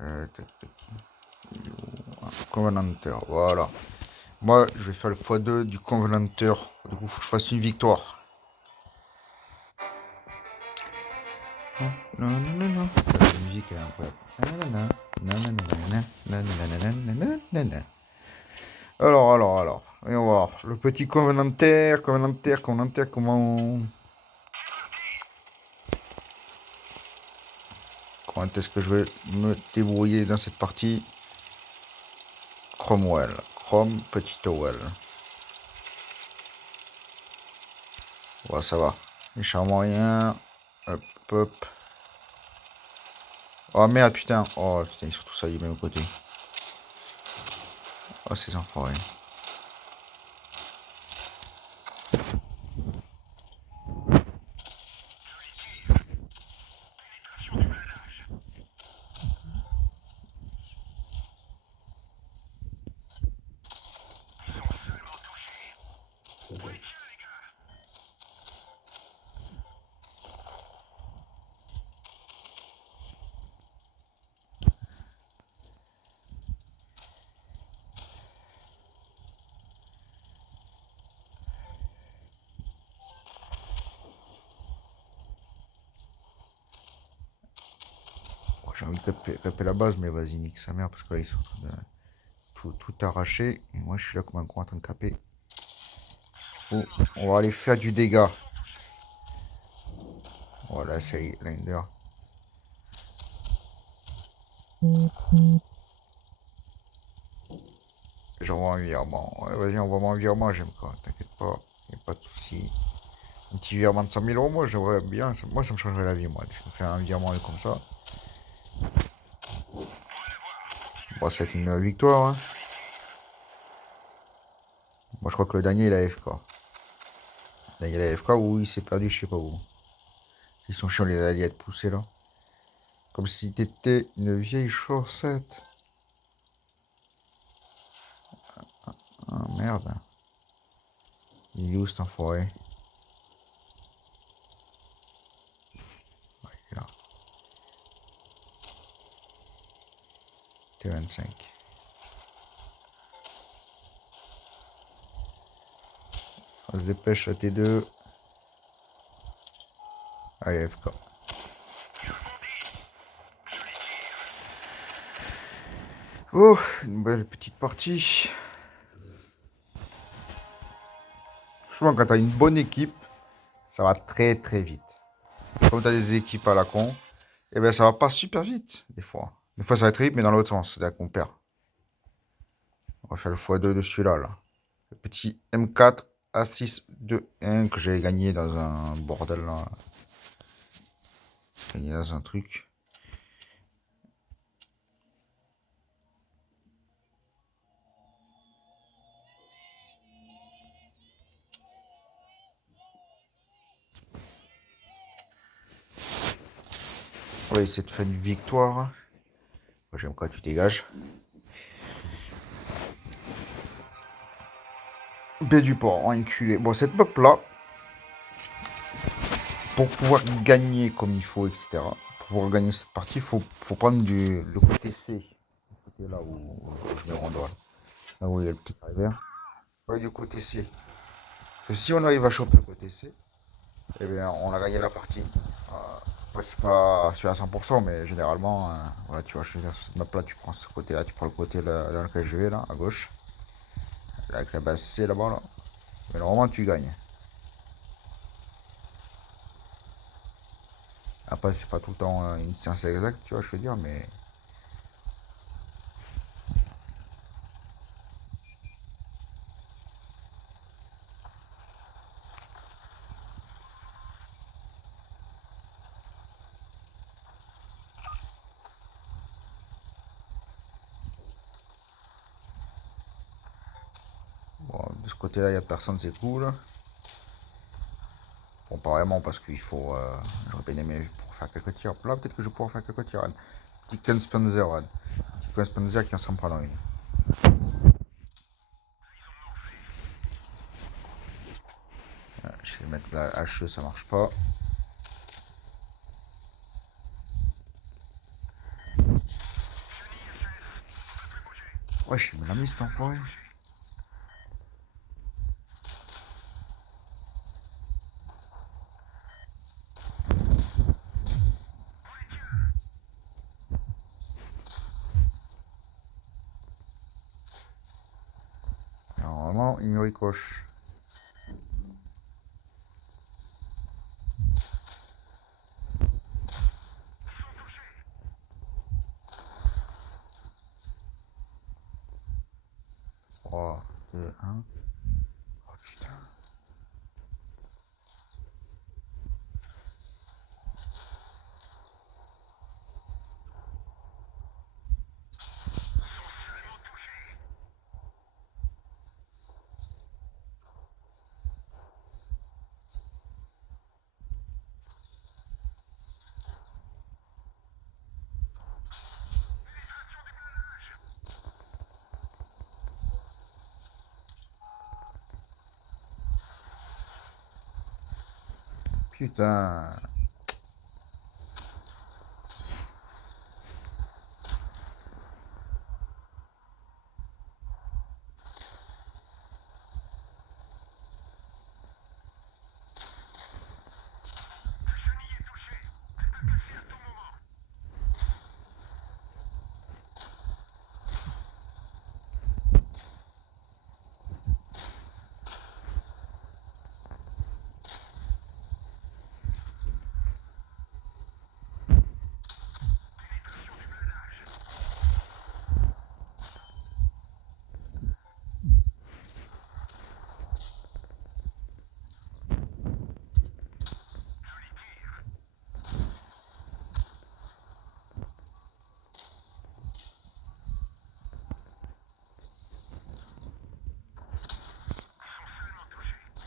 Tac, tac. Covenanter, voilà. Moi, je vais faire le x2 du Covenanter. Du coup, faut que je fasse une victoire. Non, non, non, non. La musique, elle est incroyable. Alors. Voyons voir. Le petit Covenanter, comment est-ce que je vais me débrouiller dans cette partie? Cromwell. Petit Owell. Ouais, ça va. Méchant moyen. Hop, hop. Oh merde, putain. Oh putain, ils sont tous alliés même côté. Oh, ces enfoirés. Oh, j'ai envie de caper la base, mais vas-y, nique sa mère, parce que là, ils sont en train de tout arracher. Et moi, je suis là comme un con en train de caper. Oh, on va aller faire du dégât. Voilà, ça y est, Linder. J'envoie un virement. Ouais, vas-y, envoie-moi un virement, j'aime quoi. T'inquiète pas, y a pas de souci. Un petit virement de 100 000 euros, moi, j'aimerais bien. Moi, ça me changerait la vie, moi. Je me fais un virement comme ça. Bon, c'est une victoire, hein. Moi, je crois que le dernier, il a FK. Là, il y a la FK où il s'est perdu, je sais pas où. Ils sont chiants, les alliés à te pousser là. Comme si t'étais une vieille chaussette. Ah merde. Il est où cet enfoiré? Ouais, il est là. T25. On se dépêche à T2. Allez, FK. Oh, une belle petite partie. Franchement, quand t'as une bonne équipe, ça va très très vite. Comme t'as des équipes à la con, eh ben ça va pas super vite, des fois. Des fois ça va très vite, mais dans l'autre sens, c'est-à-dire qu'on perd. On va faire le x2 de celui-là, là. Le petit M4 A6-2-1 que j'avais gagné dans un bordel, là. Gagné dans un truc. On va essayer de faire une victoire. Moi, j'aime quand tu dégages. B du port, enculé. Bon, cette map là, pour pouvoir gagner comme il faut, etc. Pour pouvoir gagner cette partie, faut prendre le côté C. Le côté là où je me rends droit. Là où il y a le petit carré vert. Ouais, du côté C. Parce que si on arrive à choper le côté C, eh bien, on a gagné la partie. C'est pas sûr à 100%, mais généralement, voilà, tu vois, je veux dire, sur cette map là, tu prends ce côté là, tu prends le côté là, dans lequel je vais, là, à gauche. Là, avec la base C là-bas, là. Mais normalement, tu gagnes. Après, c'est pas tout le temps une science exacte, tu vois, je veux dire, mais. Bon, de ce côté-là, il n'y a personne, c'est cool. Bon, pas vraiment, parce qu'il faut. J'aurais bien aimé pour faire quelques tirs. Là, peut-être que je vais pouvoir faire quelques tirs. Petit Ken Spencer, petit Ken Spencer qui en s'en prend dans une. Je vais mettre la HE, ça marche pas. Ouais, je me l'a mis cet enfoiré. Normalement, il me ricoche. Oh, 2, 1. Oh putain. Putain.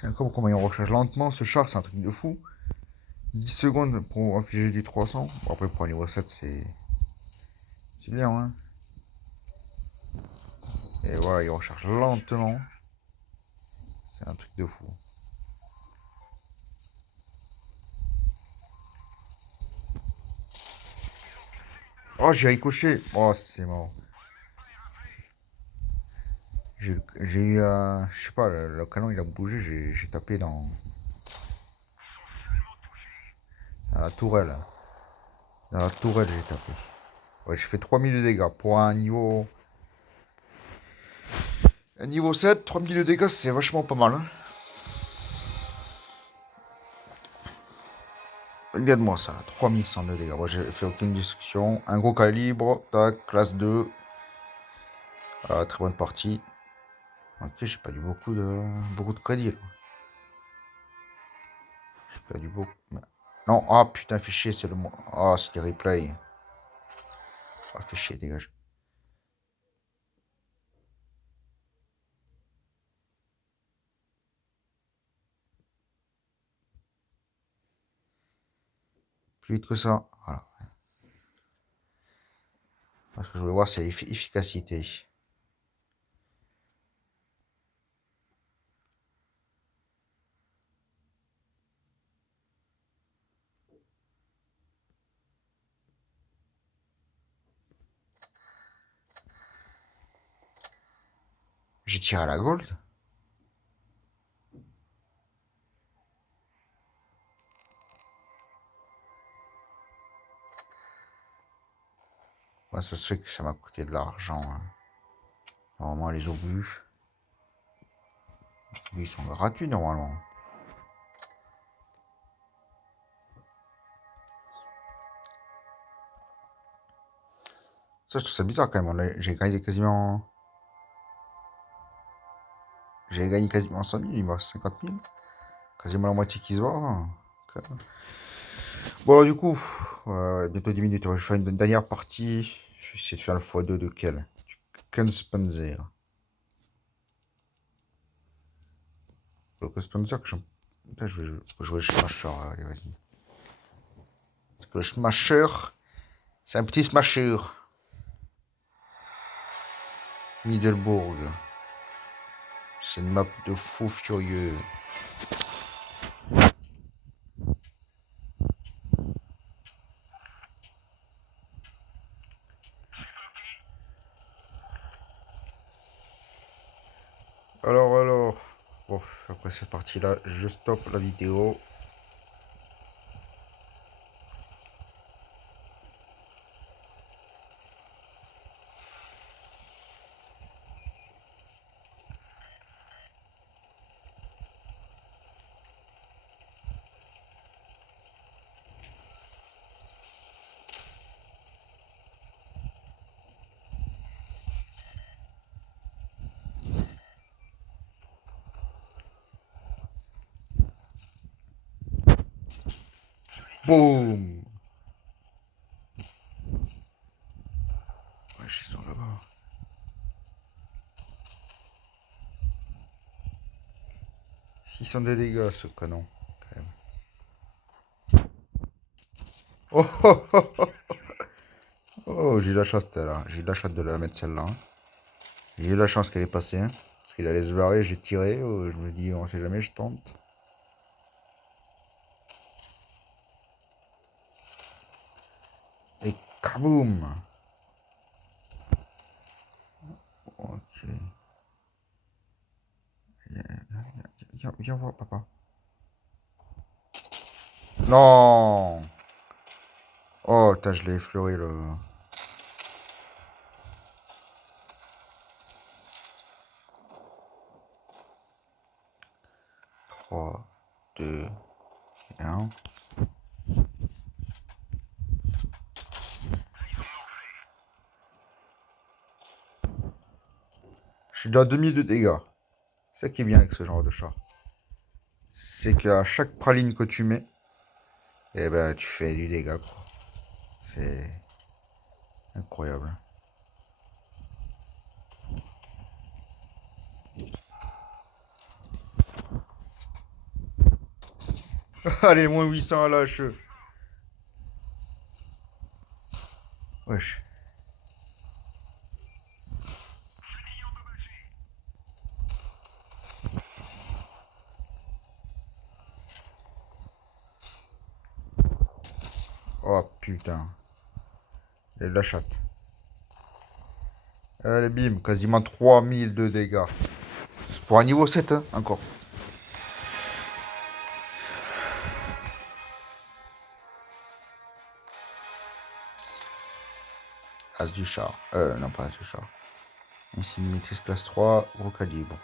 C'est encore comment il recharge lentement ce char, c'est un truc de fou. 10 secondes pour infliger du 300. Bon, après, pour un niveau 7, c'est bien, hein. Et voilà, il recharge lentement. C'est un truc de fou. Oh, j'ai ricoché. Oh, c'est marrant. J'ai eu un. Je sais pas, le canon il a bougé, j'ai tapé dans la tourelle. Dans la tourelle, j'ai tapé. Ouais, j'ai fait 3000 de dégâts. Pour un niveau. Un niveau 7, 3000 de dégâts, c'est vachement pas mal, hein. Regarde-moi ça, 3100 de dégâts. Moi, j'ai fait aucune destruction. Un gros calibre, tac, classe 2. Très bonne partie. Ok, j'ai perdu beaucoup de crédit, là. J'ai perdu beaucoup. Non, ah putain, fait chier, c'est le. Ah, c'est des replays. Ah, fait chier, dégage. Plus vite que ça. Voilà. Ce que je voulais voir, c'est l'efficacité. J'ai tiré à la gold. Ouais, ça se fait que ça m'a coûté de l'argent, hein. Normalement, les obus. Ils sont gratuits, normalement. Ça, je trouve ça bizarre quand même. J'ai gagné quasiment. J'ai gagné quasiment 100 000, il me reste 50 000. Quasiment la moitié qui se voit, hein. Bon, alors, du coup, bientôt 10 minutes. Je vais faire une dernière partie. Je vais essayer de faire le x2 de quel? Du Kunspanzer. Le Kunspanzer que j'en. Putain, je vais jouer le Smasher. Allez, vas-y. Parce que le Smasher, c'est un petit Smasher. Middelburg. C'est une map de fou furieux. Alors. Bon, après cette partie-là, je stoppe la vidéo. Boum. Ouais, ils sont là-bas. 600 de dégâts, ce canon. Quand même. Oh, oh, oh, oh. Oh, j'ai eu la chance, là. J'ai eu la chance de la mettre celle-là. Hein. J'ai eu la chance qu'elle est passée. Hein. Parce qu'il allait se barrer, j'ai tiré. Oh, je me dis, on sait jamais, je tente. Et kaboum. Ok. Viens voir, papa. Non. Oh, je l'ai effleuré, le... 3, 2, 1. Je suis déjà à demi de dégâts. C'est ça qui est bien avec ce genre de chat. C'est qu'à chaque praline que tu mets, eh ben, tu fais du dégât, quoi. C'est incroyable. Allez, moins 800 à l'âge. Wesh. Oh putain. Et la chatte. Allez, bim. Quasiment 3000 de dégâts. C'est pour un niveau 7, hein, encore. As du char. Non, pas as du char. Ici, maîtrise classe 3, gros calibre.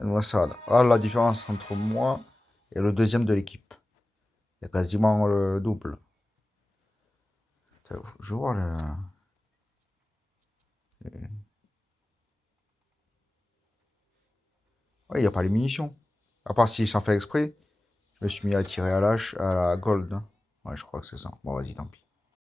Moi, ça. Ah, la différence entre moi et le deuxième de l'équipe. Il y a quasiment le double. Je vois le... Ouais, il n'y a pas les munitions. À part si s'en fait exprès. Je me suis mis à tirer à la gold. Ouais, je crois que c'est ça. Bon, vas-y, tant pis.